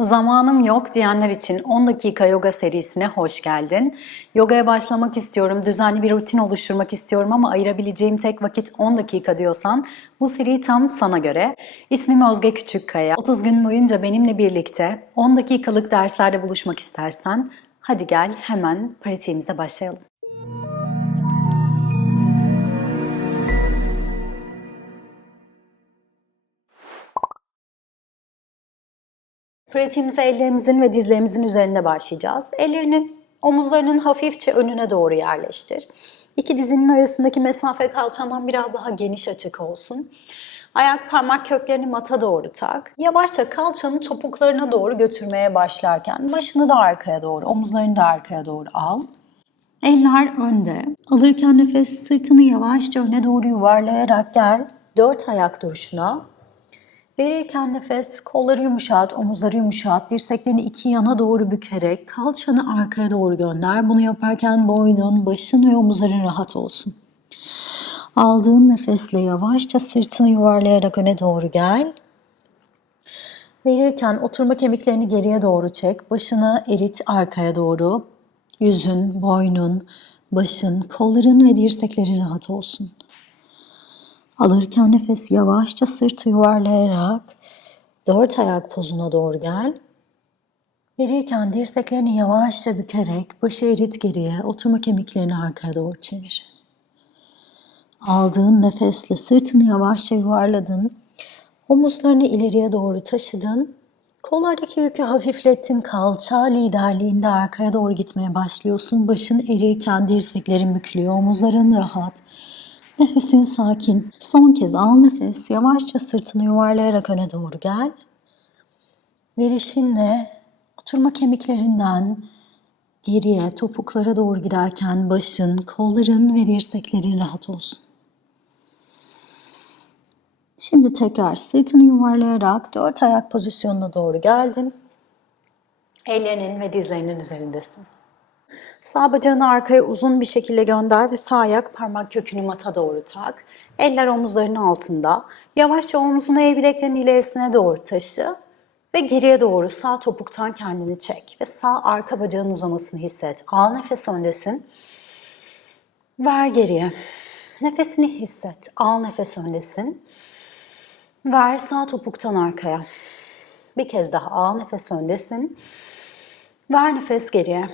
Zamanım yok diyenler için 10 dakika yoga serisine hoş geldin. Yogaya başlamak istiyorum, düzenli bir rutin oluşturmak istiyorum ama ayırabileceğim tek vakit 10 dakika diyorsan bu seri tam sana göre. İsmim Özge Küçükkaya. 30 gün boyunca benimle birlikte 10 dakikalık derslerde buluşmak istersen hadi gel hemen pratiğimize başlayalım. Pratiğimize ellerimizin ve dizlerimizin üzerinde başlayacağız. Ellerini omuzlarının hafifçe önüne doğru yerleştir. İki dizinin arasındaki mesafe kalçandan biraz daha geniş açık olsun. Ayak parmak köklerini mata doğru tak. Yavaşça kalçanı topuklarına doğru götürmeye başlarken başını da arkaya doğru, omuzlarını da arkaya doğru al. Eller önde. Alırken nefes sırtını yavaşça öne doğru yuvarlayarak gel. Dört ayak duruşuna. Verirken nefes kolları yumuşat, omuzları yumuşat, dirseklerini iki yana doğru bükerek kalçanı arkaya doğru gönder. Bunu yaparken boynun, başın ve omuzların rahat olsun. Aldığın nefesle yavaşça sırtını yuvarlayarak öne doğru gel. Verirken oturma kemiklerini geriye doğru çek. Başını erit arkaya doğru. Yüzün, boynun, başın, kolların ve dirseklerin rahat olsun. Alırken nefes yavaşça sırtı yuvarlayarak dört ayak pozuna doğru gel. Verirken dirseklerini yavaşça bükerek başı erit geriye, oturma kemiklerini arkaya doğru çevir. Aldığın nefesle sırtını yavaşça yuvarladın. Omuzlarını ileriye doğru taşıdın. Kollardaki yükü hafiflettin. Kalça liderliğinde arkaya doğru gitmeye başlıyorsun. Başın erirken dirseklerin bükülüyor. Omuzların rahat. Nefesin sakin. Son kez al nefes. Yavaşça sırtını yuvarlayarak öne doğru gel. Verişinle oturma kemiklerinden geriye topuklara doğru giderken başın, kolların ve dirseklerin rahat olsun. Şimdi tekrar sırtını yuvarlayarak dört ayak pozisyonuna doğru geldin. Ellerinin ve dizlerinin üzerindesin. Sağ bacağını arkaya uzun bir şekilde gönder ve sağ ayak parmak kökünü mata doğru tak. Eller omuzların altında. Yavaşça omzunu el bileklerinin ilerisine doğru taşı ve geriye doğru sağ topuktan kendini çek ve sağ arka bacağın uzamasını hisset. Al nefes öndesin. Ver geriye. Nefesini hisset. Al nefes öndesin. Ver sağ topuktan arkaya. Bir kez daha al nefes öndesin. Ver nefes geriye.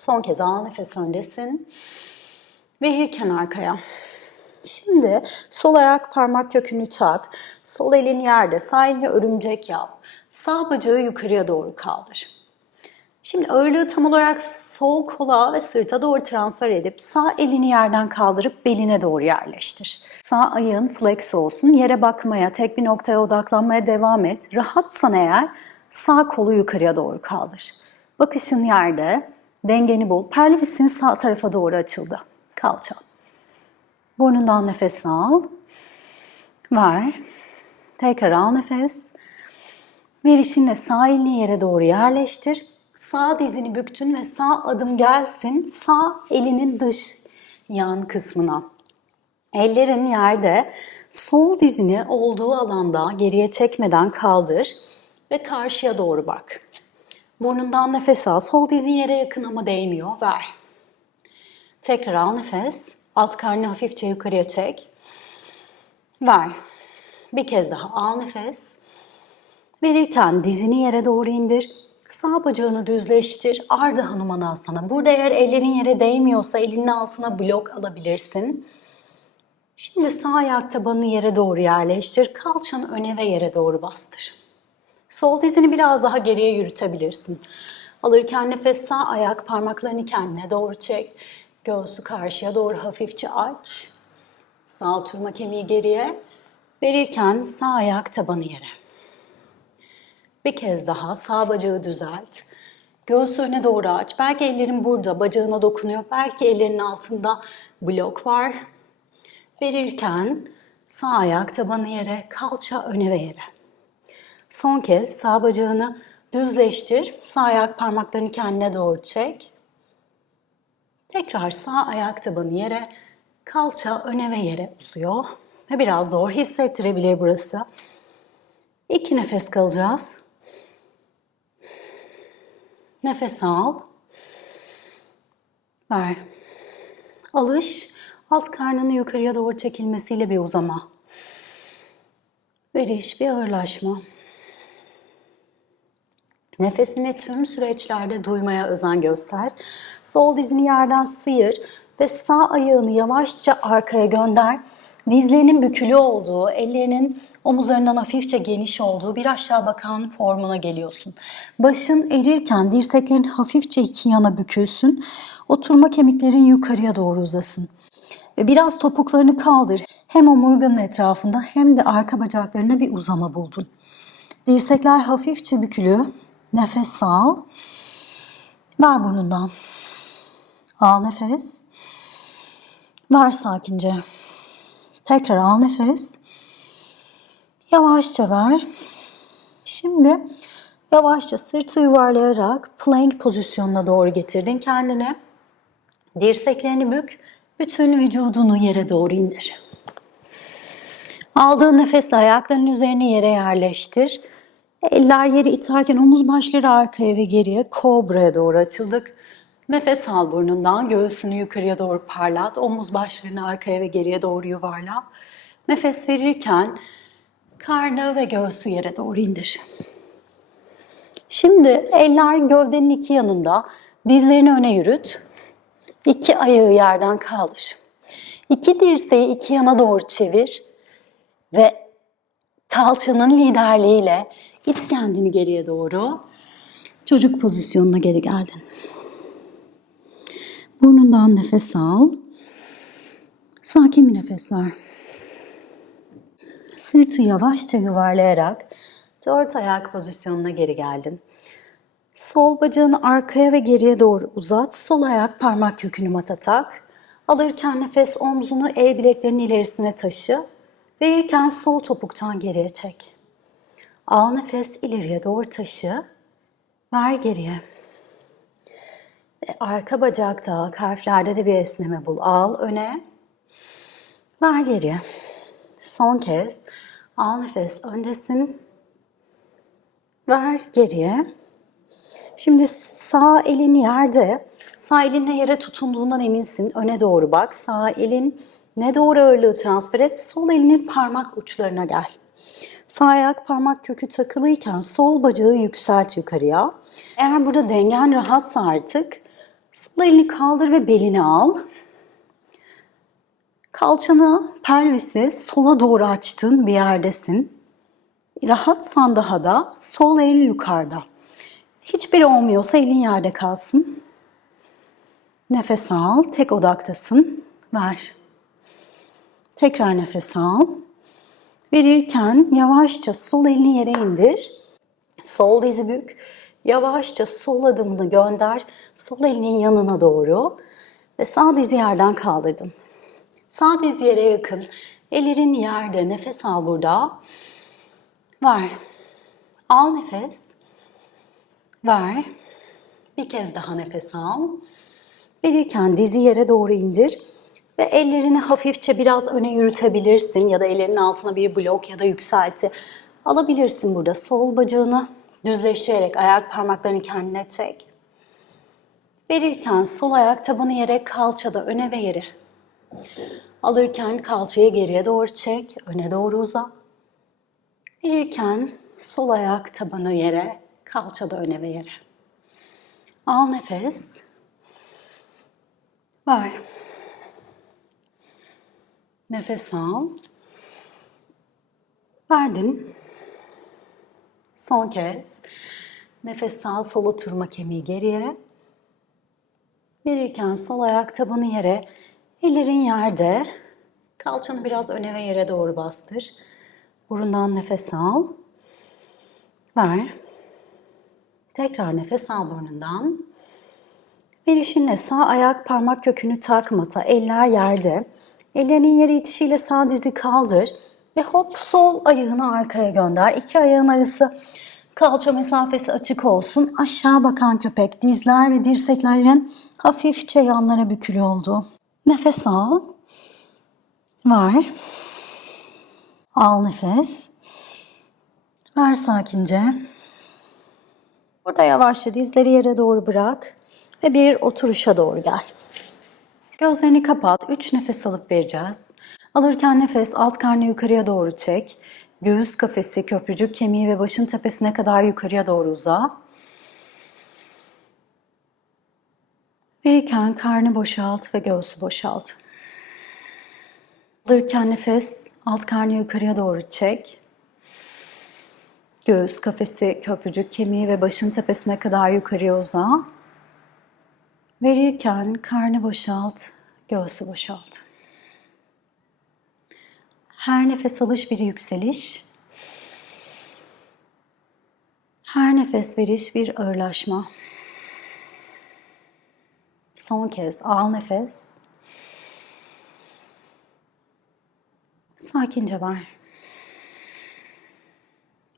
Son kez al nefes öndesin. Verirken arkaya. Şimdi sol ayak parmak kökünü tak. Sol elin yerde. Sağ elini örümcek yap. Sağ bacağı yukarıya doğru kaldır. Şimdi ağırlığı tam olarak sol kola ve sırta doğru transfer edip sağ elini yerden kaldırıp beline doğru yerleştir. Sağ ayağın flex olsun. Yere bakmaya, tek bir noktaya odaklanmaya devam et. Rahatsan eğer sağ kolu yukarıya doğru kaldır. Bakışın yerde. Dengeni bul. Pelvisin sağ tarafa doğru açıldı. Kalça. Burnundan nefes al. Ver. Tekrar al nefes. Verişinle sağ elini yere doğru yerleştir. Sağ dizini büktün ve sağ adım gelsin sağ elinin dış yan kısmına. Ellerin yerde sol dizini olduğu alanda geriye çekmeden kaldır ve karşıya doğru bak. Burnundan nefes al. Sol dizin yere yakın ama değmiyor. Ver. Tekrar al nefes. Alt karnını hafifçe yukarıya çek. Ver. Bir kez daha al nefes. Verirken dizini yere doğru indir. Sağ bacağını düzleştir. Arda Hanumanasana. Burada eğer ellerin yere değmiyorsa elinin altına blok alabilirsin. Şimdi sağ ayak tabanını yere doğru yerleştir. Kalçanı öne ve yere doğru bastır. Sol dizini biraz daha geriye yürütebilirsin. Alırken nefes sağ ayak parmaklarını kendine doğru çek. Göğsü karşıya doğru hafifçe aç. Sağ oturma kemiği geriye. Verirken sağ ayak tabanı yere. Bir kez daha sağ bacağı düzelt. Göğsü öne doğru aç. Belki ellerin burada, bacağına dokunuyor. Belki ellerinin altında blok var. Verirken sağ ayak tabanı yere, kalça öne ve yere. Son kez sağ bacağını düzleştir. Sağ ayak parmaklarını kendine doğru çek. Tekrar sağ ayak tabanı yere, kalça öne ve yere uzuyor. Ve biraz zor hissettirebilir burası. İki nefes kalacağız. Nefes al. Ver. Alış. Alt karnını yukarıya doğru çekilmesiyle bir uzama. Veriş, bir ağırlaşma. Nefesini tüm süreçlerde duymaya özen göster. Sol dizini yerden sıyır ve sağ ayağını yavaşça arkaya gönder. Dizlerinin bükülü olduğu, ellerinin omuzlarından hafifçe geniş olduğu bir aşağı bakan formuna geliyorsun. Başın erirken dirseklerin hafifçe iki yana bükülsün. Oturma kemiklerin yukarıya doğru uzasın. Ve biraz topuklarını kaldır. Hem omurganın etrafında hem de arka bacaklarına bir uzama buldun. Dirsekler hafifçe bükülü. Nefes al. Ver burnundan. Al nefes. Ver sakince. Tekrar al nefes. Yavaşça ver. Şimdi yavaşça sırtı yuvarlayarak plank pozisyonuna doğru getirdin kendini. Dirseklerini bük. Bütün vücudunu yere doğru indir. Aldığın nefesle ayaklarının üzerine yere yerleştir. Eller yeri iterken omuz başları arkaya ve geriye kobra'ya doğru açıldık. Nefes al burnundan, göğsünü yukarıya doğru parlat, omuz başlarını arkaya ve geriye doğru yuvarla. Nefes verirken karnı ve göğsü yere doğru indir. Şimdi eller gövdenin iki yanında, dizlerini öne yürüt. İki ayağı yerden kaldır. İki dirseği iki yana doğru çevir ve kalçanın liderliğiyle it kendini geriye doğru. Çocuk pozisyonuna geri geldin. Burnundan nefes al. Sakin bir nefes ver. Sırtı yavaşça yuvarlayarak dört ayak pozisyonuna geri geldin. Sol bacağını arkaya ve geriye doğru uzat. Sol ayak parmak kökünü mata tak. Alırken nefes omzunu el bileklerinin ilerisine taşı. Verirken sol topuktan geriye çek. Al nefes ileriye doğru taşı. Ver geriye. Ve arka bacakta, kalflerde de bir esneme bul. Al öne. Ver geriye. Son kez. Al nefes öndesin. Ver geriye. Şimdi sağ elin yerde. Sağ elinle yere tutunduğundan eminsin. Öne doğru bak. Sağ elin ne doğru ağırlığı transfer et. Sol elinin parmak uçlarına gel. Sağ ayak parmak kökü takılıyken sol bacağı yükselt yukarıya. Eğer burada dengen rahatsa artık sol elini kaldır ve belini al. Kalçanı, pelvisi sola doğru açtığın bir yerdesin. Rahatsan daha da sol el yukarıda. Hiçbiri olmuyorsa elin yerde kalsın. Nefes al, tek odaktasın. Ver. Tekrar nefes al. Verirken yavaşça sol elini yere indir. Sol dizi bük. Yavaşça sol adımını gönder. Sol elinin yanına doğru. Ve sağ dizi yerden kaldırdın. Sağ diz yere yakın. Ellerin yerde. Nefes al burada. Ver. Al nefes. Ver. Bir kez daha nefes al. Verirken dizi yere doğru indir. Ve ellerini hafifçe biraz öne yürütebilirsin ya da ellerinin altına bir blok ya da yükselti alabilirsin burada. Sol bacağını düzleştirerek ayak parmaklarını kendine çek. Verirken sol ayak tabanı yere, kalçada öne ve yere. Alırken kalçayı geriye doğru çek, öne doğru uza. Verirken sol ayak tabanı yere, kalçada öne ve yere. Al nefes. Ver. Nefes al. Verdin. Son kez. Nefes al, sol oturma kemiği geriye. Verirken sol ayak tabanı yere, ellerin yerde. Kalçanı biraz öne ve yere doğru bastır. Burundan nefes al. Ver. Tekrar nefes al burnundan. Verişinle sağ ayak parmak kökünü takmata, eller yerde. Ellerinin yere itişiyle sağ dizi kaldır ve hop sol ayağını arkaya gönder. İki ayağın arası kalça mesafesi açık olsun. Aşağı bakan köpek, dizler ve dirseklerin hafifçe yanlara bükülü oldu. Nefes al. Ver. Al nefes. Ver sakince. Burada yavaşça dizleri yere doğru bırak ve bir oturuşa doğru gel. Gözlerini kapat. 3 nefes alıp vereceğiz. Alırken nefes alt karnı yukarıya doğru çek. Göğüs kafesi, köprücük kemiği ve başın tepesine kadar yukarıya doğru uza. Verirken karnı boşalt ve göğsü boşalt. Alırken nefes alt karnı yukarıya doğru çek. Göğüs kafesi, köprücük kemiği ve başın tepesine kadar yukarıya uza. Verirken karnı boşalt, göğsü boşalt. Her nefes alış bir yükseliş. Her nefes veriş bir ağırlaşma. Son kez al nefes. Sakince ver.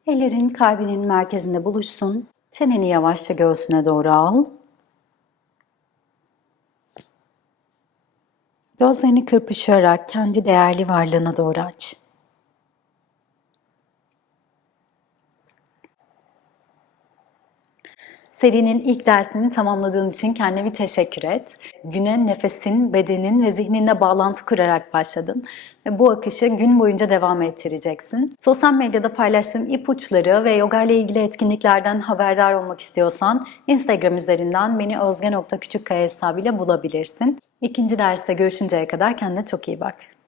Ellerin kalbinin merkezinde buluşsun. Çeneni yavaşça göğsüne doğru al. Gözlerini kırpışarak kendi değerli varlığına doğru aç. Serinin ilk dersini tamamladığın için kendine bir teşekkür et. Güne nefesin, bedenin ve zihninle bağlantı kurarak başladın. Ve bu akışı gün boyunca devam ettireceksin. Sosyal medyada paylaştığım ipuçları ve yoga ile ilgili etkinliklerden haberdar olmak istiyorsan Instagram üzerinden beni özge.küçükkaya hesabıyla bulabilirsin. İkinci derste görüşünceye kadar kendine çok iyi bak.